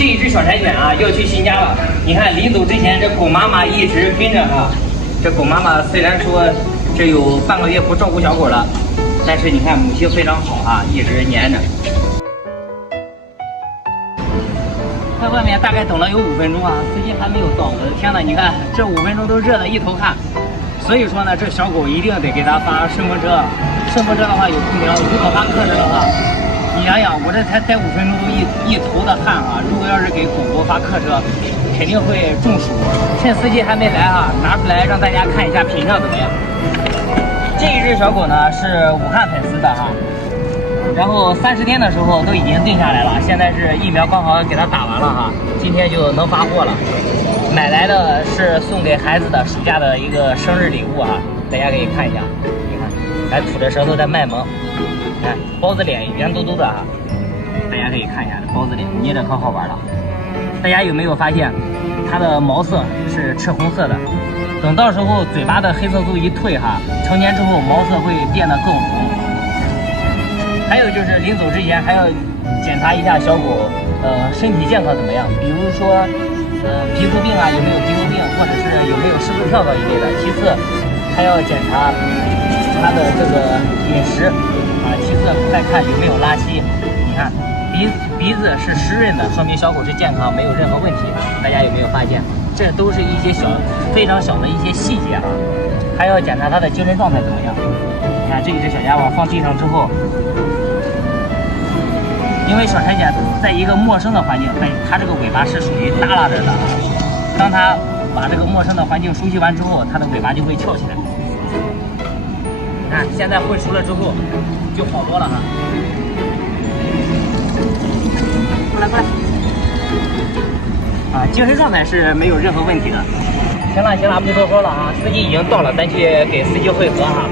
这一只小柴犬啊要去新家了。你看临走之前，这狗妈妈一直跟着啊。这狗妈妈虽然说这有半个月不照顾小狗了，但是你看母性非常好啊，一直黏着。在外面大概等了有5分钟啊，司机还没有到。我的天呐，你看这5分钟都热得一头汗。所以说呢，这小狗一定得给它发顺风车。顺风车的话有空调，如果发客车的话，你想想，我这才待5分钟都一头的汗啊！如果要是给狗狗发客车，肯定会中暑。趁司机还没来哈，拿出来让大家看一下品相怎么样。这一只小狗呢是武汉粉丝的哈，然后30天的时候都已经定下来了，现在是疫苗刚好给它打完了哈，今天就能发货了。买来的是送给孩子的暑假的一个生日礼物哈，大家可以看一下，你看还吐着舌头在卖萌。看包子脸圆嘟嘟的哈，大家可以看一下这包子脸，捏着可好玩了。大家有没有发现它的毛色是赤红色的？等到时候嘴巴的黑色素一退哈，成年之后毛色会变得更红。还有就是临走之前还要检查一下小狗身体健康怎么样，比如说皮肤病啊有没有皮肤病，或者是有没有湿度跳蚤一类的。其次还要检查它的这个饮食。其次再看有没有拉稀，你看鼻子是湿润的，说明小狗是健康，没有任何问题。大家有没有发现？这都是一些非常小的一些细节啊。还要检查它的精神状态怎么样。你看这一只小家伙放地上之后，因为小柴犬在一个陌生的环境，它这个尾巴是属于耷拉着的啊。当它把这个陌生的环境熟悉完之后，它的尾巴就会翘起来。你看现在混熟了之后就好多了哈。过来过来。精神状态是没有任何问题的。行了，不多说了啊，司机已经到了，咱去给司机汇合哈。